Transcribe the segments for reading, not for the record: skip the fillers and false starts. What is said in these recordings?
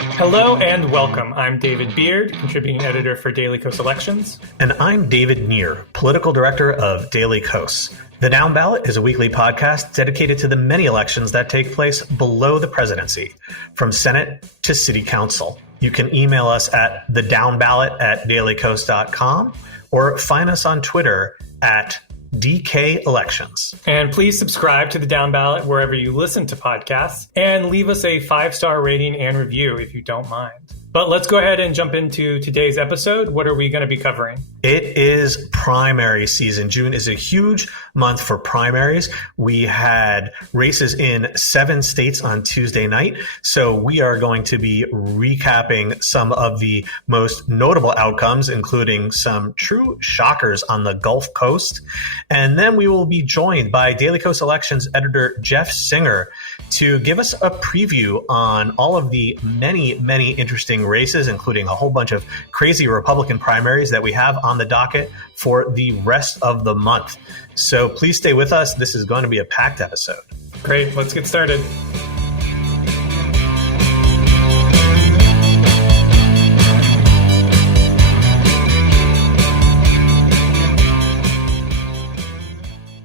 Hello and welcome. I'm David Beard, contributing editor for Daily Kos Elections. And I'm David Neer, political director of Daily Kos. The Downballot is a weekly podcast dedicated to the many elections that take place below the presidency, from Senate to City Council. You can email us at thedownballot@dailykos.com or find us on Twitter at DK Elections. And please subscribe to the Downballot wherever you listen to podcasts and leave us a 5-star rating and review if you don't mind. But let's go ahead and jump into today's episode. What are we going to be covering? It is primary season. June is a huge month for primaries. We had races in 7 states on Tuesday night. So we are going to be recapping some of the most notable outcomes, including some true shockers on the Gulf Coast. And then we will be joined by Daily Kos Elections editor Jeff Singer to give us a preview on all of the many, many interesting races, including a whole bunch of crazy Republican primaries that we have on the docket for the rest of the month. So please stay with us. This is going to be a packed episode. Great. Let's get started.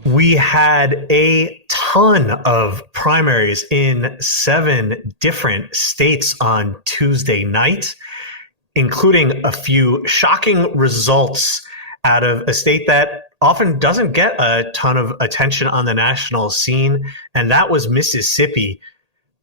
We had a ton of primaries in 7 different states on Tuesday night, including a few shocking results out of a state that often doesn't get a ton of attention on the national scene, and that was Mississippi.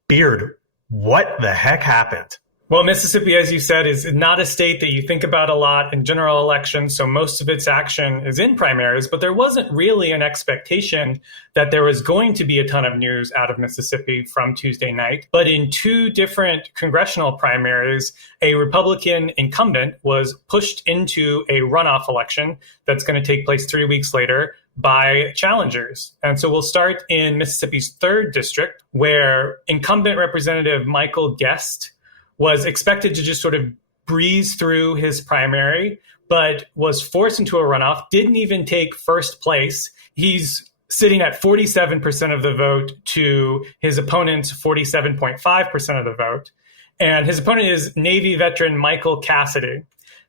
Beard, what the heck happened? Well, Mississippi, as you said, is not a state that you think about a lot in general elections, so most of its action is in primaries, but there wasn't really an expectation that there was going to be a ton of news out of Mississippi from Tuesday night. But in 2 different congressional primaries, a Republican incumbent was pushed into a runoff election that's going to take place 3 weeks later by challengers. And so we'll start in Mississippi's 3rd district, where incumbent Representative Michael Guest was expected to just sort of breeze through his primary, but was forced into a runoff, didn't even take first place. He's sitting at 47% of the vote to his opponent's 47.5% of the vote. And his opponent is Navy veteran Michael Cassidy.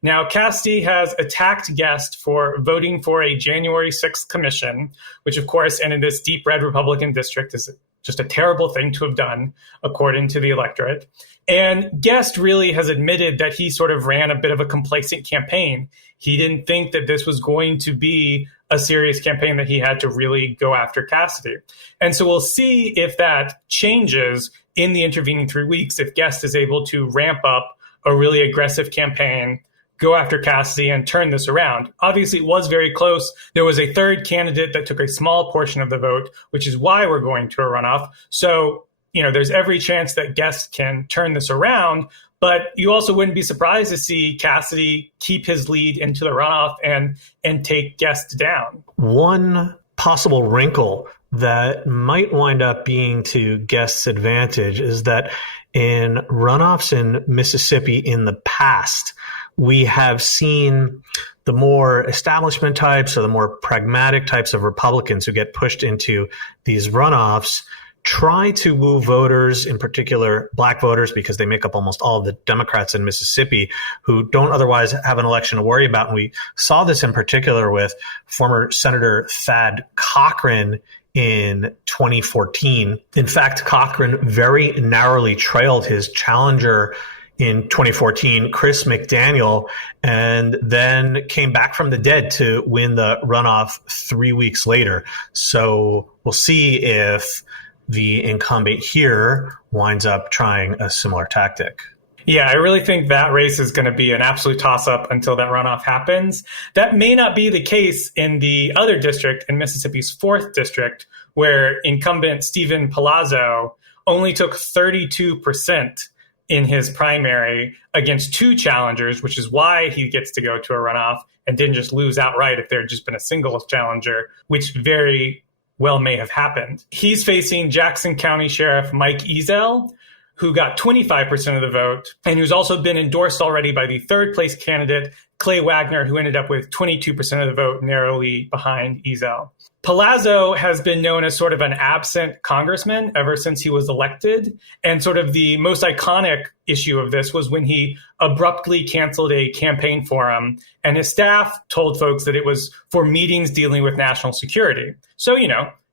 Now, Cassidy has attacked Guest for voting for a January 6th commission, which, of course, and in this deep red Republican district is just a terrible thing to have done, according to the electorate. And Guest really has admitted that he sort of ran a bit of a complacent campaign. He didn't think that this was going to be a serious campaign, that he had to really go after Cassidy. And so we'll see if that changes in the intervening 3 weeks, if Guest is able to ramp up a really aggressive campaign, go after Cassidy, and turn this around. Obviously, it was very close. There was a 3rd candidate that took a small portion of the vote, which is why we're going to a runoff. So, there's every chance that Guest can turn this around, but you also wouldn't be surprised to see Cassidy keep his lead into the runoff and take Guest down. One possible wrinkle that might wind up being to Guest's advantage is that in runoffs in Mississippi in the past, we have seen the more establishment types or the more pragmatic types of Republicans who get pushed into these runoffs try to woo voters, in particular black voters, because they make up almost all of the Democrats in Mississippi who don't otherwise have an election to worry about. And we saw this in particular with former Senator Thad Cochran in 2014. In fact, Cochran very narrowly trailed his challenger in 2014, Chris McDaniel, and then came back from the dead to win the runoff 3 weeks later. So we'll see if the incumbent here winds up trying a similar tactic. Yeah, I really think that race is going to be an absolute toss-up until that runoff happens. That may not be the case in the other district, in Mississippi's 4th district, where incumbent Stephen Palazzo only took 32% in his primary against 2 challengers, which is why he gets to go to a runoff and didn't just lose outright if there had just been a single challenger, which very well may have happened. He's facing Jackson County Sheriff Mike Ezel, who got 25% of the vote, and who's also been endorsed already by the 3rd place candidate, Clay Wagner, who ended up with 22% of the vote, narrowly behind Ezell. Palazzo has been known as sort of an absent congressman ever since he was elected. And sort of the most iconic issue of this was when he abruptly canceled a campaign forum, and his staff told folks that it was for meetings dealing with national security. So,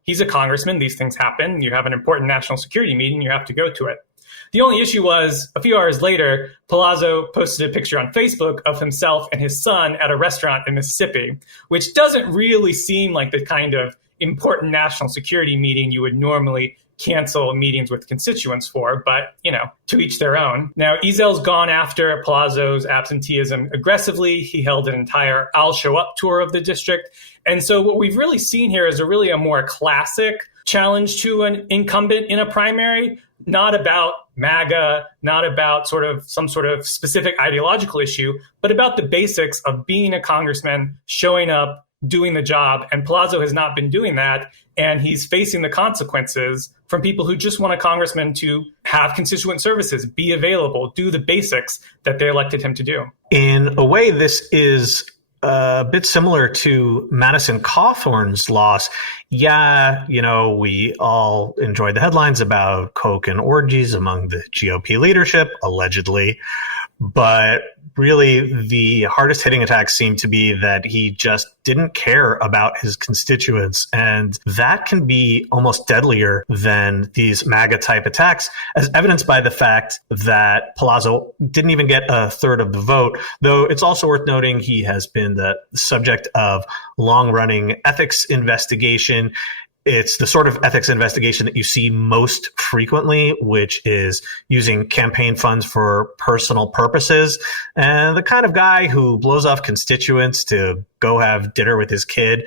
he's a congressman. These things happen. You have an important national security meeting. You have to go to it. The only issue was, a few hours later, Palazzo posted a picture on Facebook of himself and his son at a restaurant in Mississippi, which doesn't really seem like the kind of important national security meeting you would normally cancel meetings with constituents for, but, to each their own. Now, Ezell's gone after Palazzo's absenteeism aggressively. He held an entire I'll show up tour of the district. And so what we've really seen here is a more classic challenge to an incumbent in a primary, not about MAGA, not about some sort of specific ideological issue, but about the basics of being a congressman, showing up, doing the job. And Palazzo has not been doing that. And he's facing the consequences from people who just want a congressman to have constituent services, be available, do the basics that they elected him to do. In a way, this is a bit similar to Madison Cawthorn's loss. Yeah, we all enjoyed the headlines about coke and orgies among the GOP leadership, allegedly. But really, the hardest hitting attacks seem to be that he just didn't care about his constituents. And that can be almost deadlier than these MAGA type attacks, as evidenced by the fact that Palazzo didn't even get a third of the vote. Though it's also worth noting he has been the subject of long running ethics investigation. It's the sort of ethics investigation that you see most frequently, which is using campaign funds for personal purposes. And the kind of guy who blows off constituents to go have dinner with his kid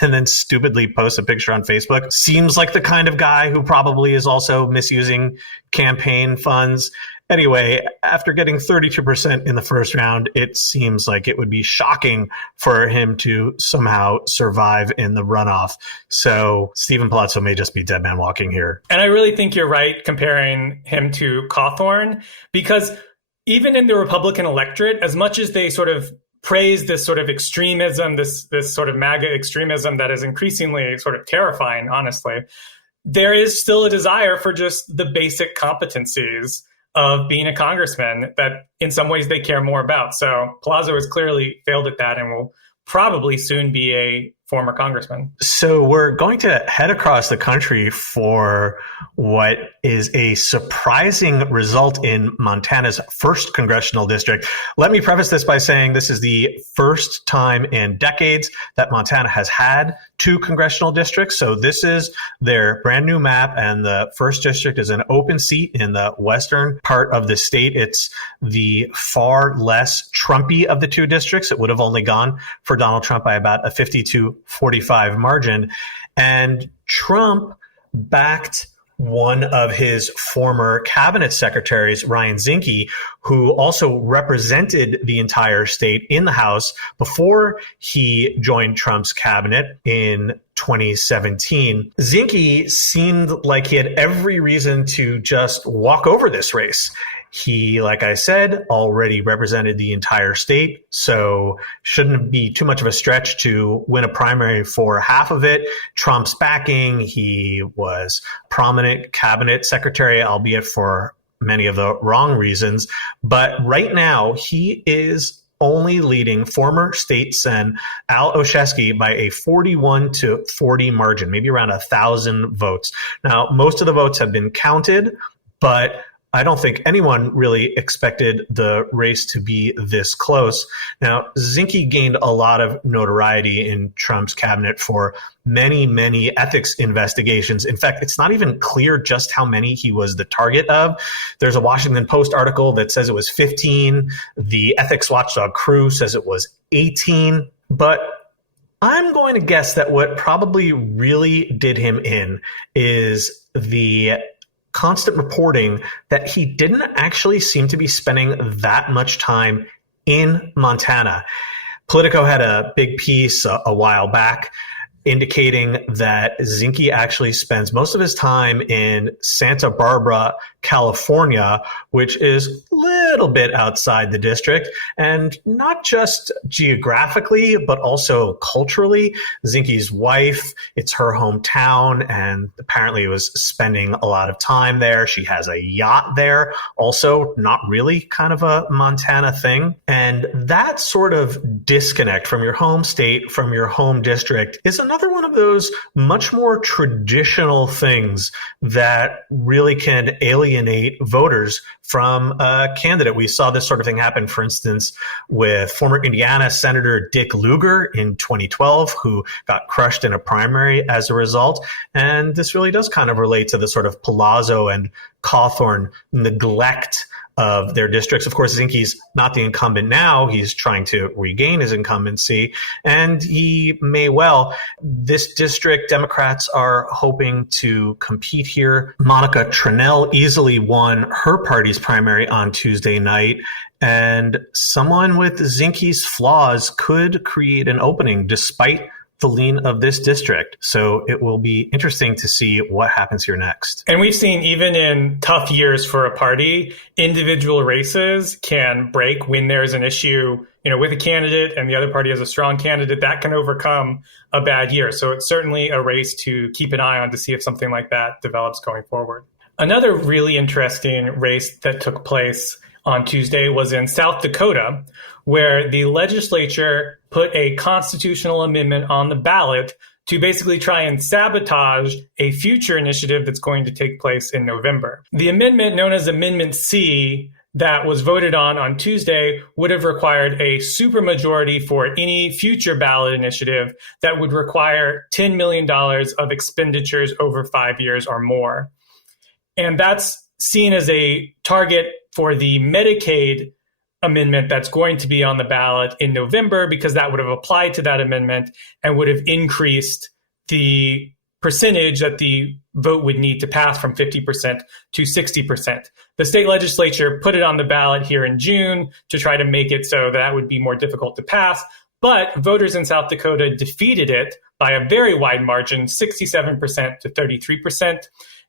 and then stupidly posts a picture on Facebook seems like the kind of guy who probably is also misusing campaign funds. Anyway, after getting 32% in the first round, it seems like it would be shocking for him to somehow survive in the runoff. So Stephen Palazzo may just be dead man walking here. And I really think you're right comparing him to Cawthorn, because even in the Republican electorate, as much as they sort of praise this sort of extremism, this sort of MAGA extremism that is increasingly sort of terrifying, honestly, there is still a desire for just the basic competencies of being a congressman that in some ways they care more about. So Palazzo has clearly failed at that and will probably soon be a former congressman. So we're going to head across the country for what is a surprising result in Montana's first congressional district. Let me preface this by saying this is the first time in decades that Montana has had two congressional districts. So this is their brand new map, and the first district is an open seat in the western part of the state. It's the far less Trumpy of the two districts. It would have only gone for Donald Trump by about a 52-45 margin. And Trump backed one of his former cabinet secretaries, Ryan Zinke, who also represented the entire state in the House before he joined Trump's cabinet in 2017. Zinke seemed like he had every reason to just walk over this race. He, like I said, already represented the entire state, so shouldn't be too much of a stretch to win a primary for half of it. Trump's backing, he was prominent cabinet secretary, albeit for many of the wrong reasons. But right now, he is only leading former state sen Al Oshesky by a 41-40 margin, maybe around 1,000 votes. Now, most of the votes have been counted, but I don't think anyone really expected the race to be this close. Now, Zinke gained a lot of notoriety in Trump's cabinet for many, many ethics investigations. In fact, it's not even clear just how many he was the target of. There's a Washington Post article that says it was 15. The ethics watchdog Crew says it was 18. But I'm going to guess that what probably really did him in is the constant reporting that he didn't actually seem to be spending that much time in Montana. Politico had a big piece a while back indicating that Zinke actually spends most of his time in Santa Barbara, California, which is a little bit outside the district, and not just geographically, but also culturally. Zinke's wife, it's her hometown, and apparently was spending a lot of time there. She has a yacht there, also not really kind of a Montana thing. And that sort of disconnect from your home state, from your home district, is another one of those much more traditional things that really can alienate voters from a candidate. We saw this sort of thing happen, for instance, with former Indiana Senator Dick Lugar in 2012, who got crushed in a primary as a result. And this really does kind of relate to the sort of Palazzo and Cawthorn neglect of their districts. Of course, Zinke's not the incumbent now. He's trying to regain his incumbency, and he may well. This district, Democrats are hoping to compete here. Monica Tranel easily won her party's primary on Tuesday night, and someone with Zinke's flaws could create an opening despite the lean of this district. So it will be interesting to see what happens here next. And we've seen, even in tough years for a party, individual races can break when there's an issue, with a candidate and the other party has a strong candidate. That can overcome a bad year. So it's certainly a race to keep an eye on to see if something like that develops going forward. Another really interesting race that took place on Tuesday was in South Dakota, where the legislature put a constitutional amendment on the ballot to basically try and sabotage a future initiative that's going to take place in November. The amendment, known as Amendment C, that was voted on Tuesday, would have required a supermajority for any future ballot initiative that would require $10 million of expenditures over 5 years or more. And that's seen as a target for the Medicaid amendment that's going to be on the ballot in November, because that would have applied to that amendment and would have increased the percentage that the vote would need to pass from 50% to 60%. The state legislature put it on the ballot here in June to try to make it so that would be more difficult to pass. But voters in South Dakota defeated it by a very wide margin, 67% to 33%.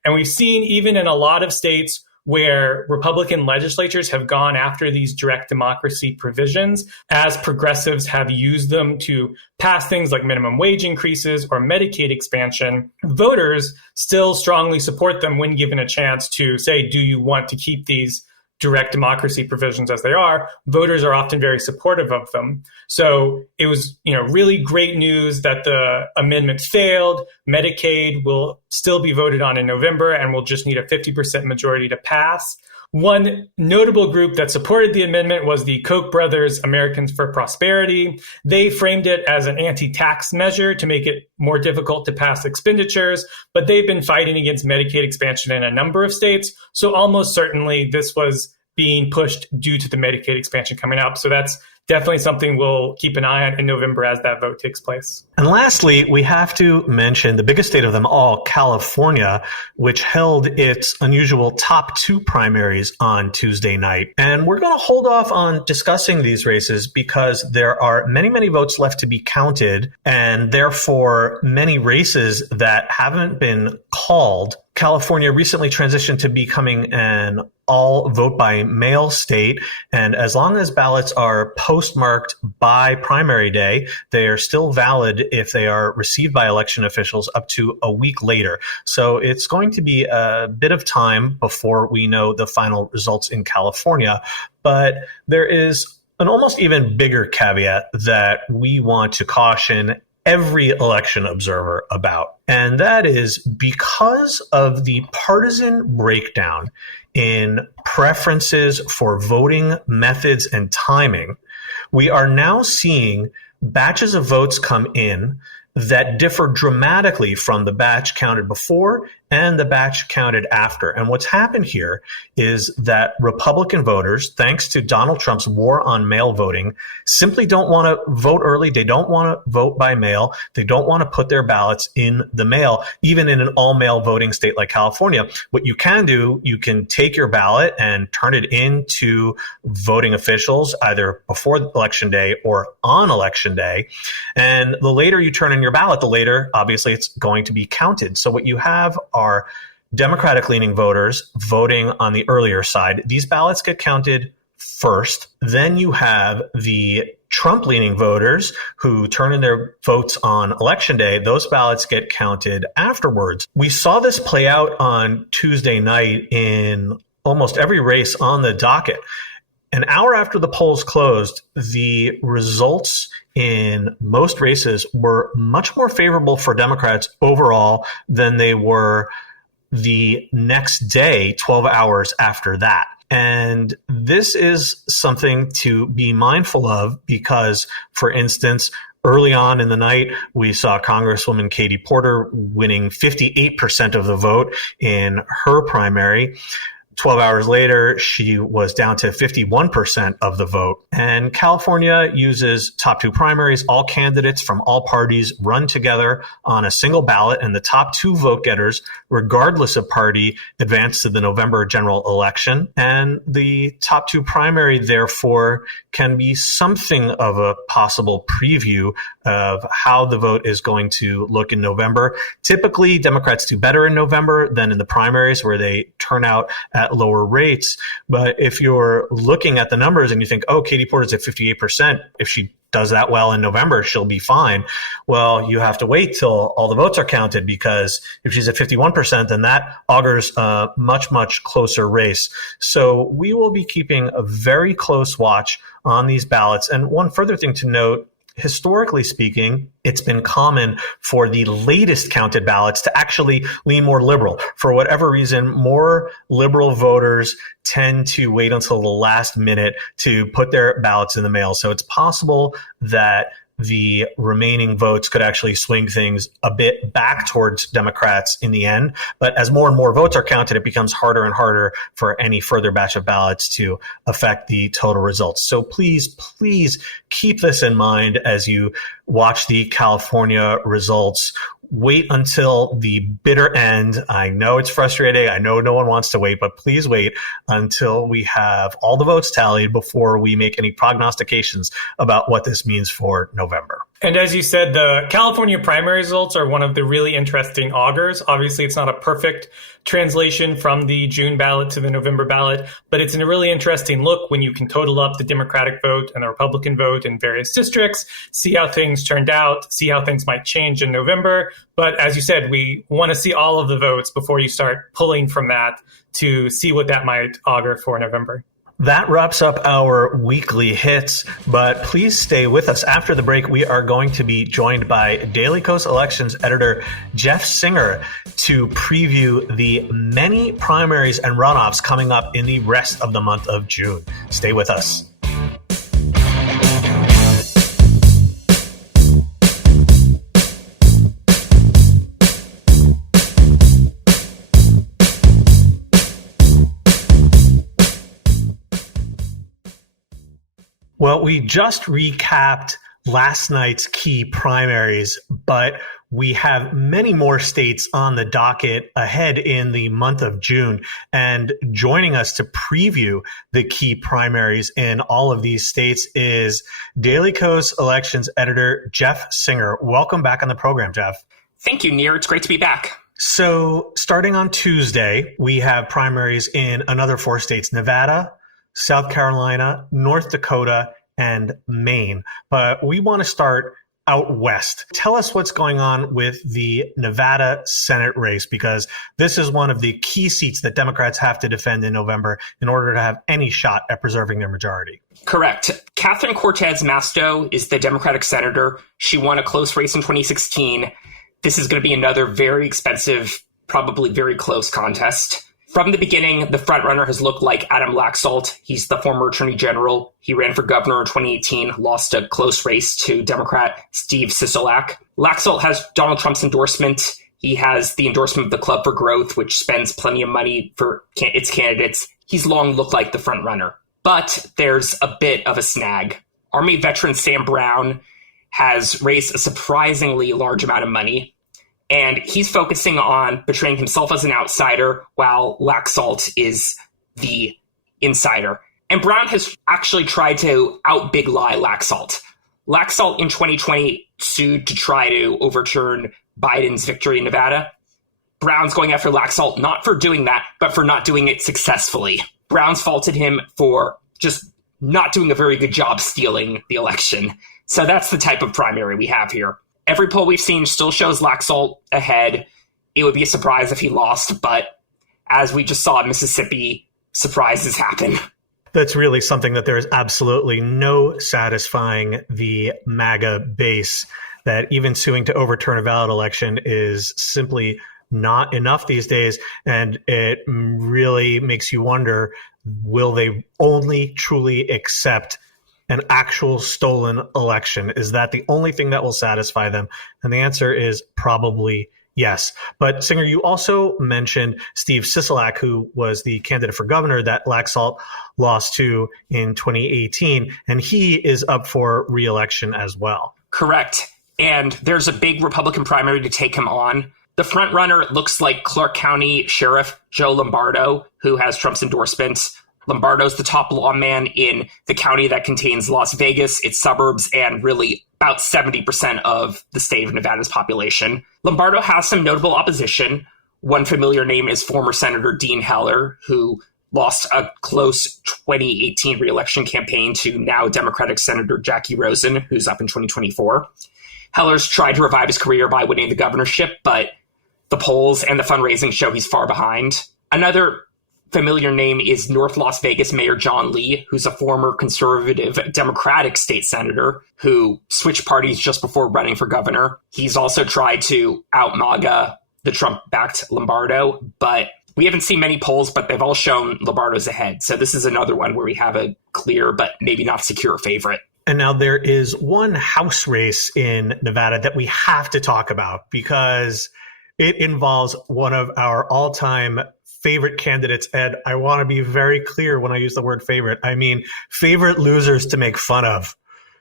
And we've seen, even in a lot of states where Republican legislatures have gone after these direct democracy provisions, as progressives have used them to pass things like minimum wage increases or Medicaid expansion, voters still strongly support them when given a chance to say, do you want to keep these direct democracy provisions as they are? Voters are often very supportive of them. So it was, really great news that the amendment failed. Medicaid will still be voted on in November and will just need a 50% majority to pass. One notable group that supported the amendment was the Koch brothers, Americans for Prosperity. They framed it as an anti-tax measure to make it more difficult to pass expenditures, but they've been fighting against Medicaid expansion in a number of states. So almost certainly this was being pushed due to the Medicaid expansion coming up. So that's definitely something we'll keep an eye on in November as that vote takes place. And lastly, we have to mention the biggest state of them all, California, which held its unusual top two primaries on Tuesday night. And we're going to hold off on discussing these races because there are many, many votes left to be counted, and therefore many races that haven't been called. California recently transitioned to becoming an all vote by mail state. And as long as ballots are postmarked by primary day, they are still valid if they are received by election officials up to a week later. So it's going to be a bit of time before we know the final results in California. But there is an almost even bigger caveat that we want to caution every election observer about. And that is because of the partisan breakdown in preferences for voting methods and timing, we are now seeing batches of votes come in that differ dramatically from the batch counted before and the batch counted after. And what's happened here is that Republican voters, thanks to Donald Trump's war on mail voting, simply don't want to vote early. They don't want to vote by mail. They don't want to put their ballots in the mail, even in an all-mail voting state like California. What you can do, you can take your ballot and turn it in to voting officials either before Election Day or on Election Day. And the later you turn in your ballot, the later, obviously, it's going to be counted. So what you have are Democratic-leaning voters voting on the earlier side. These ballots get counted first. Then you have the Trump-leaning voters who turn in their votes on Election Day. Those ballots get counted afterwards. We saw this play out on Tuesday night in almost every race on the docket. An hour after the polls closed, the results in most races were much more favorable for Democrats overall than they were the next day, 12 hours after that. And this is something to be mindful of because, for instance, early on in the night, we saw Congresswoman Katie Porter winning 58% of the vote in her primary. 12 hours later, she was down to 51% of the vote. And California uses top two primaries. All candidates from all parties run together on a single ballot, and the top two vote getters, regardless of party, advance to the November general election. And the top two primary, therefore, can be something of a possible preview of how the vote is going to look in November. Typically, Democrats do better in November than in the primaries, where they turn out at lower rates. But if you're looking at the numbers and you think, oh, Katie Porter's at 58%, if she does that well in November, she'll be fine. Well, you have to wait till all the votes are counted, because if she's at 51%, then that augurs a much, much closer race. So we will be keeping a very close watch on these ballots. And one further thing to note, historically speaking, it's been common for the latest counted ballots to actually lean more liberal. For whatever reason, more liberal voters tend to wait until the last minute to put their ballots in the mail. So it's possible that the remaining votes could actually swing things a bit back towards Democrats in the end. But as more and more votes are counted, it becomes harder and harder for any further batch of ballots to affect the total results. So please keep this in mind as you watch the California results. Wait until the bitter end. I know it's frustrating. I know no one wants to wait, but please wait until we have all the votes tallied before we make any prognostications about what this means for November. And as you said, the California primary results are one of the really interesting augurs. Obviously, it's not a perfect translation from the June ballot to the November ballot, but it's a really interesting look when you can total up the Democratic vote and the Republican vote in various districts, see how things turned out, see how things might change in November. But as you said, we want to see all of the votes before you start pulling from that to see what that might augur for November. That wraps up our weekly hits, but please stay with us. After the break, we are going to be joined by Daily Kos Elections editor Jeff Singer to preview the many primaries and runoffs coming up in the rest of the month of June. Stay with us. Well, we just recapped last night's key primaries, but we have many more states on the docket ahead in the month of June. And joining us to preview the key primaries in all of these states is Daily Kos Elections editor Jeff Singer. Welcome back on the program, Jeff. Thank you, Nir. It's great to be back. So starting on Tuesday, we have primaries in another 4 states, Nevada, South Carolina, North Dakota, and Maine. But we want to start out west. Tell us what's going on with the Nevada Senate race, because this is one of the key seats that Democrats have to defend in November in order to have any shot at preserving their majority. Correct. Catherine Cortez Masto is the Democratic senator. She won a close race in 2016. This is going to be another very expensive, probably very close contest. From the beginning, the frontrunner has looked like Adam Laxalt. He's the former attorney general. He ran for governor in 2018, lost a close race to Democrat Steve Sisolak. Laxalt has Donald Trump's endorsement. He has the endorsement of the Club for Growth, which spends plenty of money for its candidates. He's long looked like the front runner. But there's a bit of a snag. Army veteran Sam Brown has raised a surprisingly large amount of money, and he's focusing on portraying himself as an outsider while Laxalt is the insider. And Brown has actually tried to out-big lie Laxalt. Laxalt in 2020 sued to try to overturn Biden's victory in Nevada. Brown's going after Laxalt not for doing that, but for not doing it successfully. Brown's faulted him for just not doing a very good job stealing the election. So that's the type of primary we have here. Every poll we've seen still shows Laxalt ahead. It would be a surprise if he lost, but as we just saw in Mississippi, surprises happen. That's really something that there is absolutely no satisfying the MAGA base, that even suing to overturn a valid election is simply not enough these days. And it really makes you wonder, will they only truly accept an actual stolen election? Is that the only thing that will satisfy them? And the answer is probably yes. But Singer, you also mentioned Steve Sisolak, who was the candidate for governor that Laxalt lost to in 2018, and he is up for re-election as well. Correct. And there's a big Republican primary to take him on. The front runner looks like Clark County Sheriff Joe Lombardo, who has Trump's endorsements. Lombardo's the top lawman in the county that contains Las Vegas, its suburbs, and really about 70% of the state of Nevada's population. Lombardo has some notable opposition. One familiar name is former Senator Dean Heller, who lost a close 2018 re-election campaign to now Democratic Senator Jackie Rosen, who's up in 2024. Heller's tried to revive his career by winning the governorship, but the polls and the fundraising show he's far behind. Another familiar name is North Las Vegas Mayor John Lee, who's a former conservative Democratic state senator who switched parties just before running for governor. He's also tried to out-MAGA the Trump-backed Lombardo, but we haven't seen many polls, but they've all shown Lombardo's ahead. So this is another one where we have a clear but maybe not secure favorite. And now there is one House race in Nevada that we have to talk about because it involves one of our all-time favorite candidates. And I want to be very clear when I use the word favorite. I mean favorite losers to make fun of.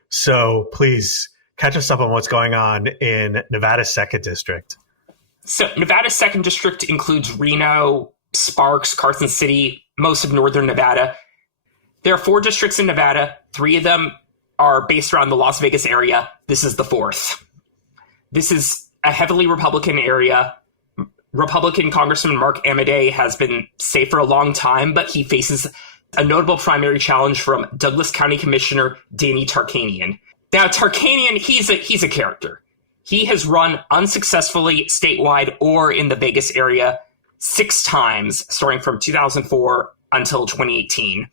So please catch us up on what's going on in Nevada's 2nd District. So Nevada's 2nd District includes Reno, Sparks, Carson City, most of northern Nevada. There are 4 districts in Nevada. 3 of them are based around the Las Vegas area. This is the 4th. This is a heavily Republican area. Republican Congressman Mark Amodei has been safe for a long time, but he faces a notable primary challenge from Douglas County Commissioner Danny Tarkanian. Now, Tarkanian, he's a character. He has run unsuccessfully statewide or in the Vegas area 6 times, starting from 2004 until 2018.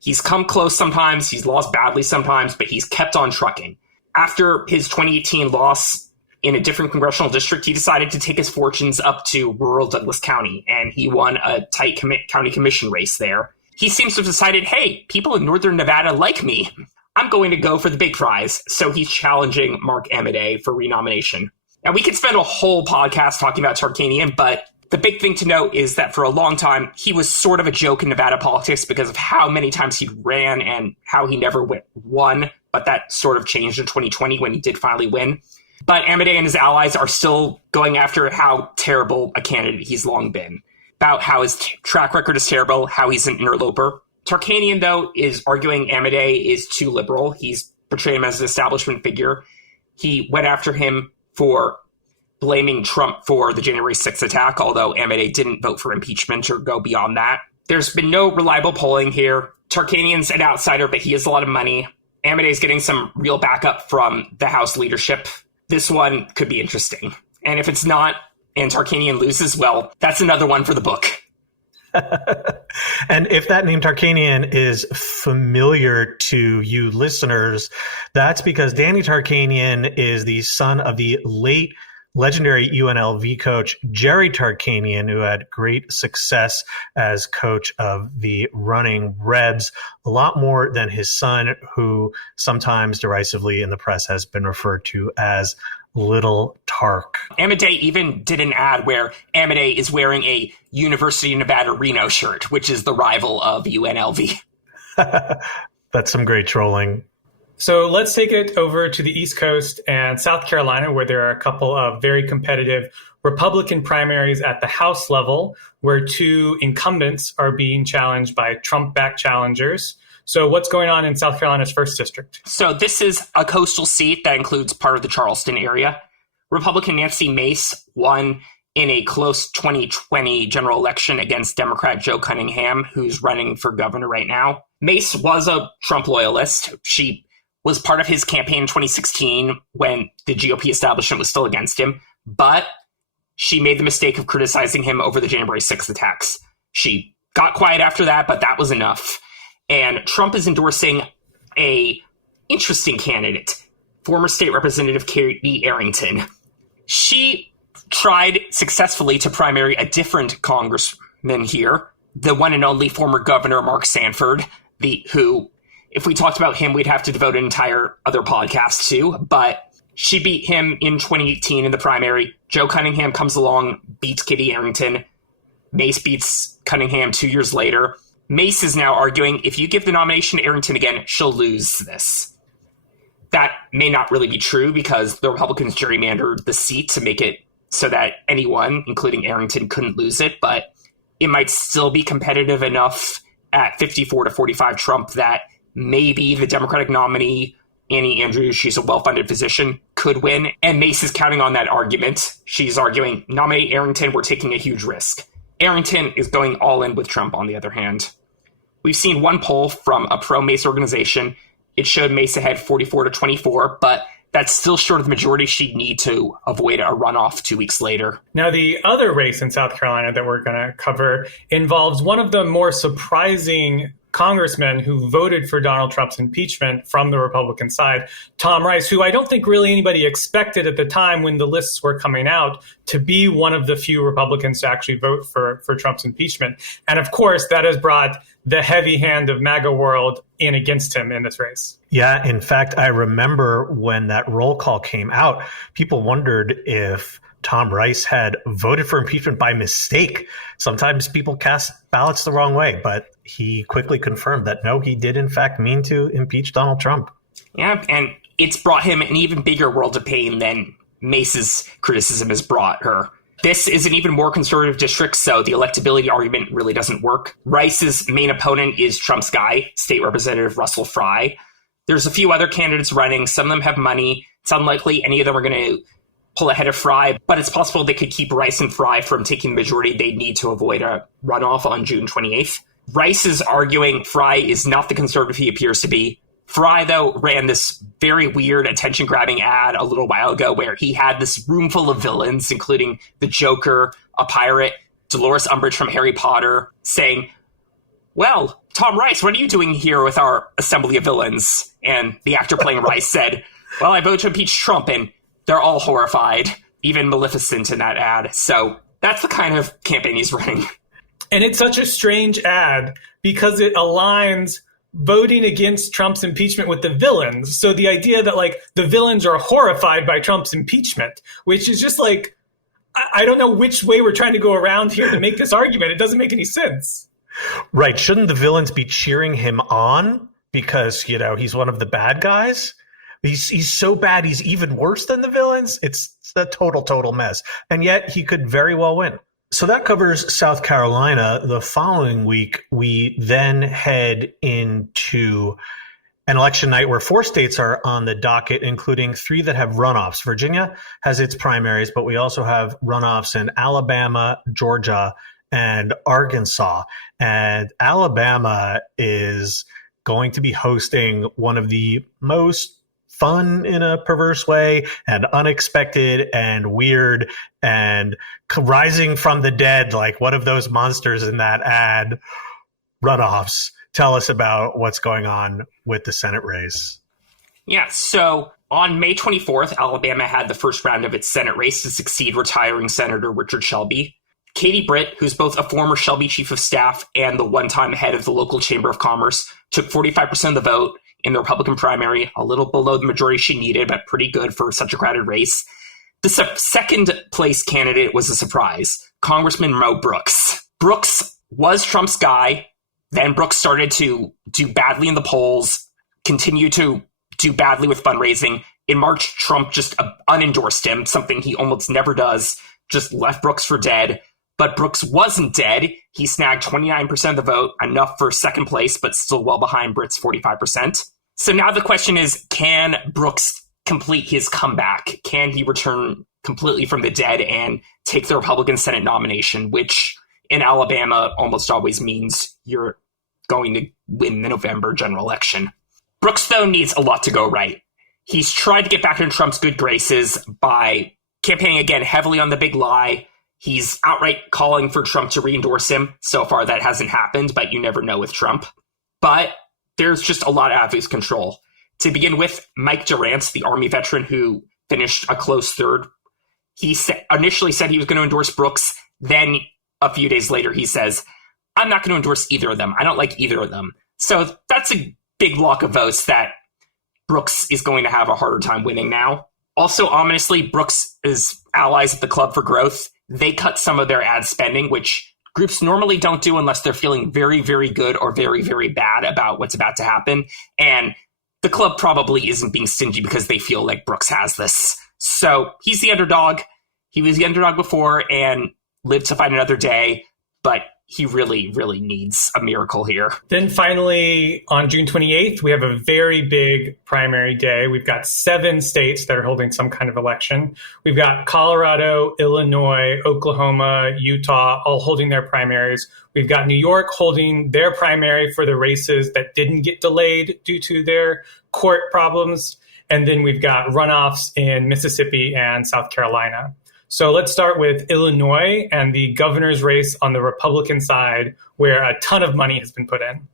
He's come close sometimes, he's lost badly sometimes, but he's kept on trucking. After his 2018 loss in a different congressional district, he decided to take his fortunes up to rural Douglas County, and he won a tight county commission race there. He seems to have decided, hey, people in northern Nevada like me. I'm going to go for the big prize. So he's challenging Mark Amodei for renomination. Now, we could spend a whole podcast talking about Tarkanian, but the big thing to note is that for a long time, he was sort of a joke in Nevada politics because of how many times he ran and how he never won. But that sort of changed in 2020 when he did finally win. But Amodei and his allies are still going after how terrible a candidate he's long been, about how his track record is terrible, how he's an interloper. Tarkanian, though, is arguing Amodei is too liberal. He's portrayed him as an establishment figure. He went after him for blaming Trump for the January 6th attack, although Amodei didn't vote for impeachment or go beyond that. There's been no reliable polling here. Tarkanian's an outsider, but he has a lot of money. Amodei's getting some real backup from the House leadership. This one could be interesting. And if it's not, and Tarkanian loses, well, that's another one for the book. And if that name Tarkanian is familiar to you listeners, that's because Danny Tarkanian is the son of the late legendary UNLV coach Jerry Tarkanian, who had great success as coach of the running Rebs, a lot more than his son, who sometimes derisively in the press has been referred to as little Tark. Amodei even did an ad where Amodei is wearing a University of Nevada Reno shirt, which is the rival of UNLV. That's some great trolling. So let's take it over to the East Coast and South Carolina, where there are a couple of very competitive Republican primaries at the House level, where two incumbents are being challenged by Trump-backed challengers. So what's going on in South Carolina's 1st District? So this is a coastal seat that includes part of the Charleston area. Republican Nancy Mace won in a close 2020 general election against Democrat Joe Cunningham, who's running for governor right now. Mace was a Trump loyalist. She was part of his campaign in 2016 when the GOP establishment was still against him, but she made the mistake of criticizing him over the January 6th attacks. She got quiet after that, but that was enough. And Trump is endorsing a interesting candidate, former state representative Katie Arrington. She tried successfully to primary a different congressman here, the one and only former governor Mark Sanford, who, if we talked about him, we'd have to devote an entire other podcast to, but she beat him in 2018 in the primary. Joe Cunningham comes along, beats Katie Arrington. Mace beats Cunningham 2 years later. Mace is now arguing if you give the nomination to Arrington again, she'll lose this. That may not really be true because the Republicans gerrymandered the seat to make it so that anyone, including Arrington, couldn't lose it, but it might still be competitive enough at 54-45 Trump that maybe the Democratic nominee, Annie Andrews, she's a well-funded physician, could win. And Mace is counting on that argument. She's arguing, nominate Arrington, we're taking a huge risk. Arrington is going all in with Trump, on the other hand. We've seen one poll from a pro-Mace organization. It showed Mace ahead 44-24, but that's still short of the majority she'd need to avoid a runoff 2 weeks later. Now, the other race in South Carolina that we're going to cover involves one of the more surprising congressmen who voted for Donald Trump's impeachment from the Republican side, Tom Rice, who I don't think really anybody expected at the time when the lists were coming out to be one of the few Republicans to actually vote for Trump's impeachment. And of course, that has brought the heavy hand of MAGA world in against him in this race. Yeah, in fact, I remember when that roll call came out, people wondered if Tom Rice had voted for impeachment by mistake. Sometimes people cast ballots the wrong way, but he quickly confirmed that no, he did in fact mean to impeach Donald Trump. Yeah, and it's brought him an even bigger world of pain than Mace's criticism has brought her. This is an even more conservative district, so the electability argument really doesn't work. Rice's main opponent is Trump's guy, State Representative Russell Fry. There's a few other candidates running. Some of them have money. It's unlikely any of them are going to pull ahead of Fry, but it's possible they could keep Rice and Fry from taking the majority they'd need to avoid a runoff on June 28th. Rice is arguing Fry is not the conservative he appears to be. Fry, though, ran this very weird attention-grabbing ad a little while ago where he had this room full of villains, including the Joker, a pirate, Dolores Umbridge from Harry Potter, saying, well, Tom Rice, what are you doing here with our assembly of villains? And the actor playing Rice said, well, I voted to impeach Trump, and they're all horrified, even Maleficent in that ad. So that's the kind of campaign he's running. And it's such a strange ad because it aligns voting against Trump's impeachment with the villains. So the idea that like the villains are horrified by Trump's impeachment, which is just like, I don't know which way we're trying to go around here to make this argument. It doesn't make any sense. Right. Shouldn't the villains be cheering him on because, you know, he's one of the bad guys? He's so bad, he's even worse than the villains. It's a total mess. And yet he could very well win. So that covers South Carolina. The following week, we then head into an election night where 4 states are on the docket, including 3 that have runoffs. Virginia has its primaries, but we also have runoffs in Alabama, Georgia, and Arkansas. And Alabama is going to be hosting one of the most fun in a perverse way and unexpected and weird and rising from the dead, like one of those monsters in that ad, runoffs. Tell us about what's going on with the Senate race. Yeah, so on May 24th, Alabama had the first round of its Senate race to succeed retiring Senator Richard Shelby. Katie Britt, who's both a former Shelby chief of staff and the one-time head of the local Chamber of Commerce, took 45% of the vote in the Republican primary, a little below the majority she needed, but pretty good for such a crowded race. The second place candidate was a surprise, Congressman Mo Brooks. Brooks was Trump's guy. Then Brooks started to do badly in the polls, continue to do badly with fundraising. In March, Trump just unendorsed him, something he almost never does, just left Brooks for dead. But Brooks wasn't dead. He snagged 29% of the vote, enough for second place, but still well behind Britt's 45%. So now the question is, can Brooks complete his comeback? Can he return completely from the dead and take the Republican Senate nomination, which in Alabama almost always means you're going to win the November general election? Brooks, though, needs a lot to go right. He's tried to get back into Trump's good graces by campaigning again heavily on the big lie. He's outright calling for Trump to re-endorse him. So far, that hasn't happened, but you never know with Trump. But there's just a lot out of his control. To begin with, Mike Durant, the Army veteran who finished a close third, he initially said he was going to endorse Brooks. Then a few days later, he says, I'm not going to endorse either of them. I don't like either of them. So that's a big block of votes that Brooks is going to have a harder time winning now. Also, ominously, Brooks' allies at the Club for Growth, they cut some of their ad spending, which groups normally don't do unless they're feeling very, very good or very, very bad about what's about to happen. And the club probably isn't being stingy because they feel like Brooks has this. So he's the underdog. He was the underdog before and lived to fight another day, but he really, really needs a miracle here. Then finally, on June 28th, we have a very big primary day. We've got 7 states that are holding some kind of election. We've got Colorado, Illinois, Oklahoma, Utah, all holding their primaries. We've got New York holding their primary for the races that didn't get delayed due to their court problems. And then we've got runoffs in Mississippi and South Carolina. So let's start with Illinois and the governor's race on the Republican side, where a ton of money has been put in.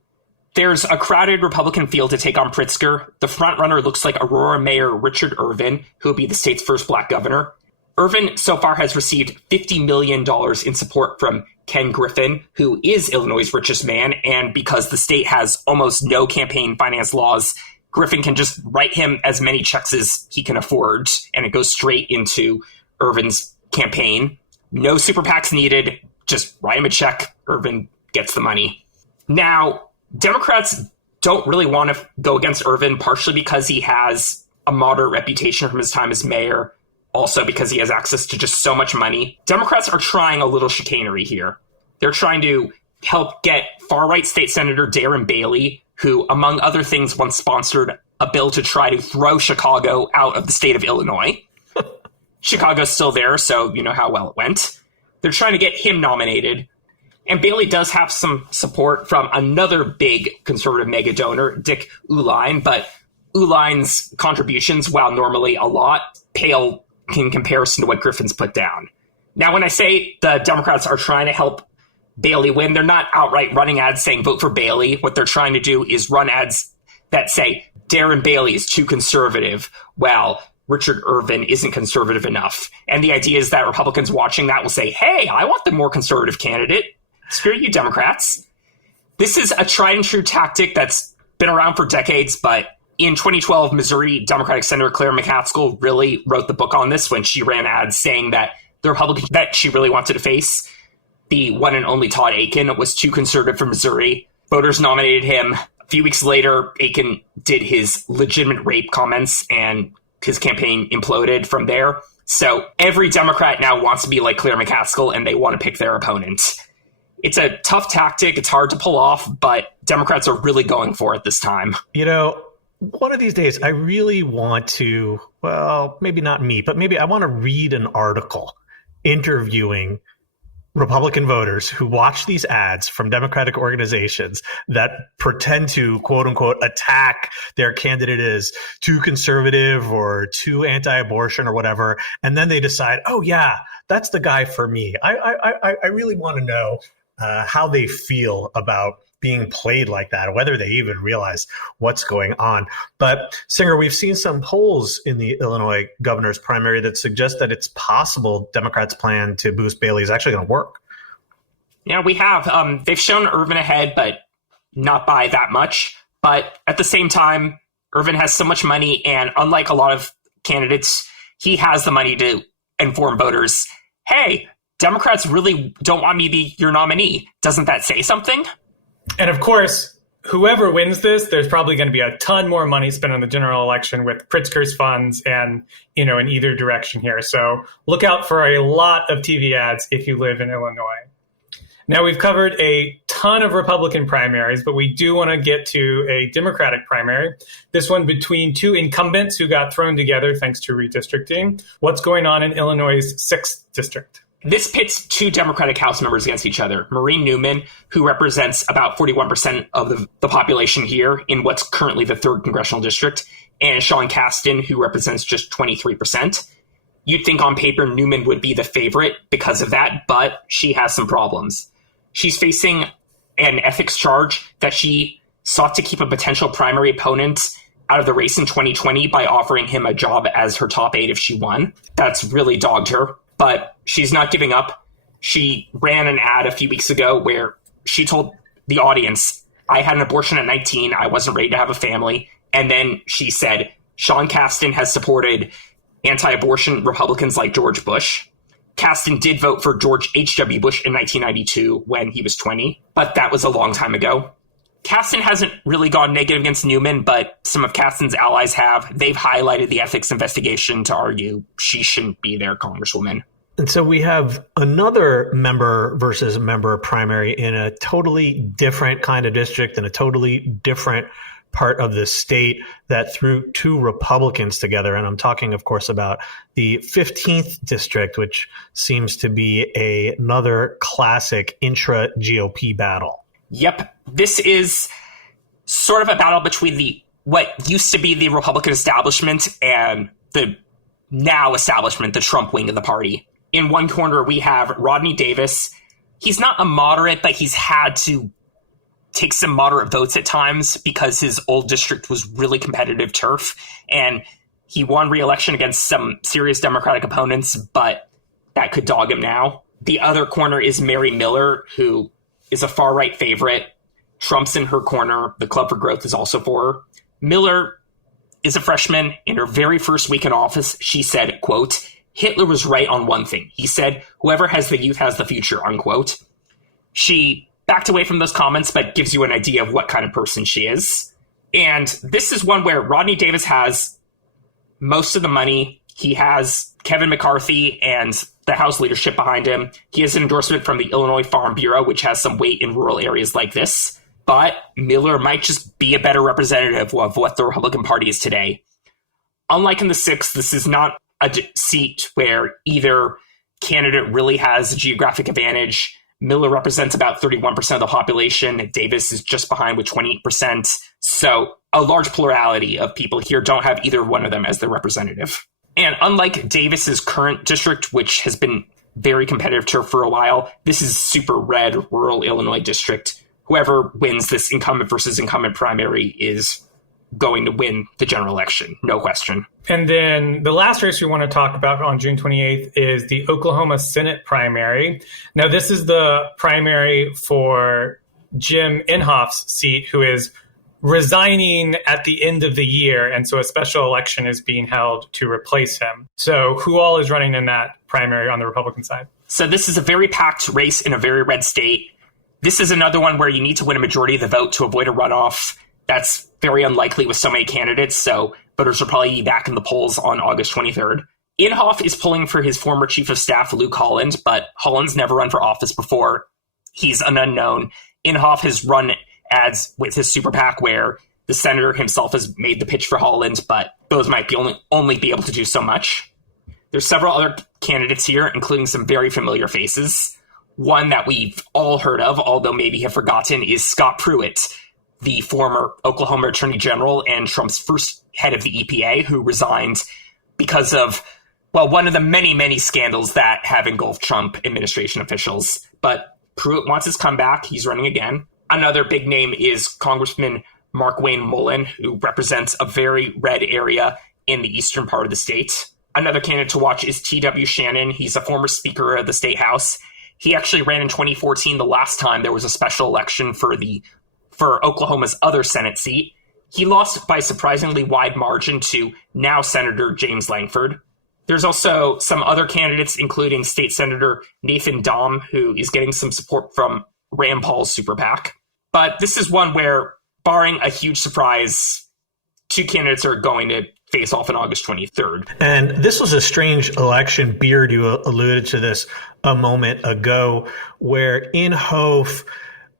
There's a crowded Republican field to take on Pritzker. The frontrunner looks like Aurora Mayor Richard Irvin, who will be the state's first black governor. Irvin so far has received $50 million in support from Ken Griffin, who is Illinois' richest man. And because the state has almost no campaign finance laws, Griffin can just write him as many checks as he can afford, and it goes straight into Irvin's campaign. No super PACs needed. Just write him a check. Irvin gets the money. Now, Democrats don't really want to go against Irvin, partially because he has a moderate reputation from his time as mayor, also because he has access to just so much money. Democrats are trying a little chicanery here. They're trying to help get far-right state senator Darren Bailey, who, among other things, once sponsored a bill to try to throw Chicago out of the state of Illinois. Chicago's still there, so you know how well it went. They're trying to get him nominated. And Bailey does have some support from another big conservative mega donor, Dick Uihlein, but Uihlein's contributions, while normally a lot, pale in comparison to what Griffin's put down. Now, when I say the Democrats are trying to help Bailey win, they're not outright running ads saying vote for Bailey. What they're trying to do is run ads that say Darren Bailey is too conservative, while Richard Irvin isn't conservative enough. And the idea is that Republicans watching that will say, hey, I want the more conservative candidate. Screw you, Democrats. This is a tried and true tactic that's been around for decades, but in 2012, Missouri Democratic Senator Claire McCaskill really wrote the book on this when she ran ads saying that the Republican that she really wanted to face, the one and only Todd Akin, was too conservative for Missouri. Voters nominated him. A few weeks later, Akin did his legitimate rape comments, and his campaign imploded from there. So every Democrat now wants to be like Claire McCaskill, and they want to pick their opponent. It's a tough tactic. It's hard to pull off, but Democrats are really going for it this time. You know, one of these days, I really want to, well, maybe not me, but maybe I want to read an article interviewing Republican voters who watch these ads from Democratic organizations that pretend to, quote unquote, attack their candidate as too conservative or too anti-abortion or whatever. And then they decide, oh, yeah, that's the guy for me. I really want to know how they feel about being played like that, whether they even realize what's going on. But Singer, we've seen some polls in the Illinois governor's primary that suggest that it's possible Democrats' plan to boost Bailey is actually going to work. Yeah, we have. They've shown Irvin ahead, but not by that much. But at the same time, Irvin has so much money, and unlike a lot of candidates, he has the money to inform voters, hey, Democrats really don't want me to be your nominee. Doesn't that say something? And of course, whoever wins this, there's probably going to be a ton more money spent on the general election with Pritzker's funds and, in either direction here. So look out for a lot of TV ads if you live in Illinois. Now, we've covered a ton of Republican primaries, but we do want to get to a Democratic primary. This one between two incumbents who got thrown together thanks to redistricting. What's going on in Illinois' 6th district? This pits two Democratic House members against each other. Maureen Newman, who represents about 41% of the population here in what's currently the 3rd Congressional District, and Sean Casten, who represents just 23%. You'd think on paper Newman would be the favorite because of that, but she has some problems. She's facing an ethics charge that she sought to keep a potential primary opponent out of the race in 2020 by offering him a job as her top aide if she won. That's really dogged her, but she's not giving up. She ran an ad a few weeks ago where she told the audience, I had an abortion at 19, I wasn't ready to have a family. And then she said, Sean Casten has supported anti-abortion Republicans like George Bush. Casten did vote for George H.W. Bush in 1992 when he was 20, but that was a long time ago. Casten hasn't really gone negative against Newman, but some of Casten's allies have. They've highlighted the ethics investigation to argue she shouldn't be their congresswoman. And so we have another member versus member primary in a totally different kind of district and a totally different part of the state that threw two Republicans together. And I'm talking, of course, about the 15th district, which seems to be another classic intra-GOP battle. Yep. This is sort of a battle between what used to be the Republican establishment and the now establishment, the Trump wing of the party. In one corner, we have Rodney Davis. He's not a moderate, but he's had to take some moderate votes at times because his old district was really competitive turf, and he won re-election against some serious Democratic opponents, but that could dog him now. The other corner is Mary Miller, who is a far-right favorite. Trump's in her corner. The Club for Growth is also for her. Miller is a freshman. In her very first week in office, she said, quote, Hitler was right on one thing. He said, whoever has the youth has the future, unquote. She backed away from those comments, but gives you an idea of what kind of person she is. And this is one where Rodney Davis has most of the money. He has Kevin McCarthy and the House leadership behind him. He has an endorsement from the Illinois Farm Bureau, which has some weight in rural areas like this. But Miller might just be a better representative of what the Republican Party is today. Unlike in the 6th, this is not a seat where either candidate really has a geographic advantage. Miller represents about 31% of the population. Davis is just behind with 28%. So a large plurality of people here don't have either one of them as their representative. And unlike Davis's current district, which has been very competitive turf for a while, this is super red rural Illinois district. Whoever wins this incumbent versus incumbent primary is going to win the general election, no question. And then the last race we want to talk about on June 28th is the Oklahoma Senate primary. Now, this is the primary for Jim Inhofe's seat, who is resigning at the end of the year. And so a special election is being held to replace him. So who all is running in that primary on the Republican side? So this is a very packed race in a very red state. This is another one where you need to win a majority of the vote to avoid a runoff. That's very unlikely with so many candidates, so voters will probably be back in the polls on August 23rd. Inhofe is pulling for his former chief of staff, Luke Holland, but Holland's never run for office before. He's an unknown. Inhofe has run ads with his super PAC where the senator himself has made the pitch for Holland, but those might be only be able to do so much. There's several other candidates here, including some very familiar faces. One that we've all heard of, although maybe have forgotten, is Scott Pruitt, the former Oklahoma Attorney General and Trump's first head of the EPA, who resigned because of, well, one of the many, many scandals that have engulfed Trump administration officials. But Pruitt wants his comeback. He's running again. Another big name is Congressman Mark Wayne Mullen, who represents a very red area in the eastern part of the state. Another candidate to watch is T.W. Shannon. He's a former Speaker of the State House. He actually ran in 2014, the last time there was a special election for Oklahoma's other Senate seat. He lost by a surprisingly wide margin to now Senator James Langford. There's also some other candidates, including State Senator Nathan Dahm, who is getting some support from Rand Paul's super PAC. But this is one where, barring a huge surprise, two candidates are going to face off on August 23rd. And this was a strange election. Beard, you alluded to this a moment ago, where Inhofe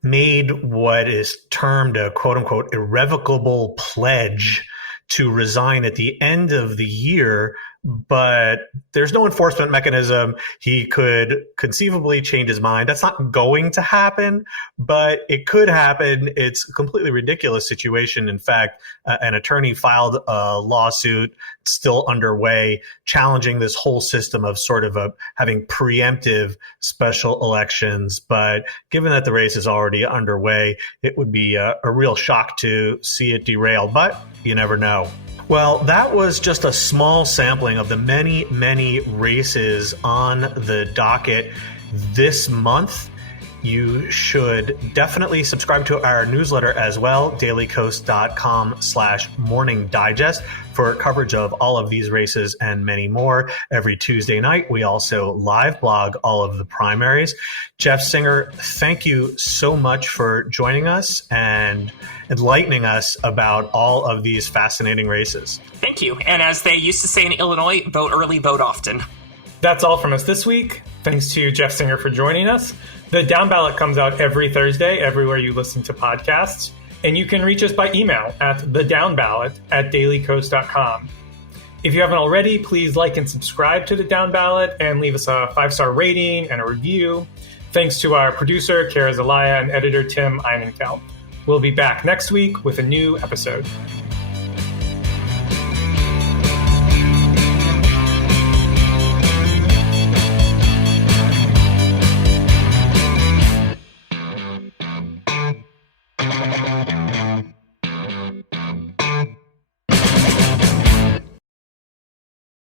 made what is termed a quote-unquote irrevocable pledge to resign at the end of the year, but there's no enforcement mechanism. He could conceivably change his mind. That's not going to happen, but it could happen. It's a completely ridiculous situation. In fact, an attorney filed a lawsuit still underway challenging this whole system of sort of having preemptive special elections. But given that the race is already underway, it would be a real shock to see it derailed, but you never know. Well, that was just a small sampling of the many, many races on the docket this month. You should definitely subscribe to our newsletter as well, dailykos.com/morning digest, for coverage of all of these races and many more. Every Tuesday night, we also live blog all of the primaries. Jeff Singer, thank you so much for joining us and enlightening us about all of these fascinating races. Thank you. And as they used to say in Illinois, vote early, vote often. That's all from us this week. Thanks to Jeff Singer for joining us. The Downballot comes out every Thursday, everywhere you listen to podcasts. And you can reach us by email at thedownballot@dailykos.com. If you haven't already, please like and subscribe to the Downballot and leave us a 5-star rating and a review. Thanks to our producer, Kara Zelaya, and editor, Tim Einenkel. We'll be back next week with a new episode.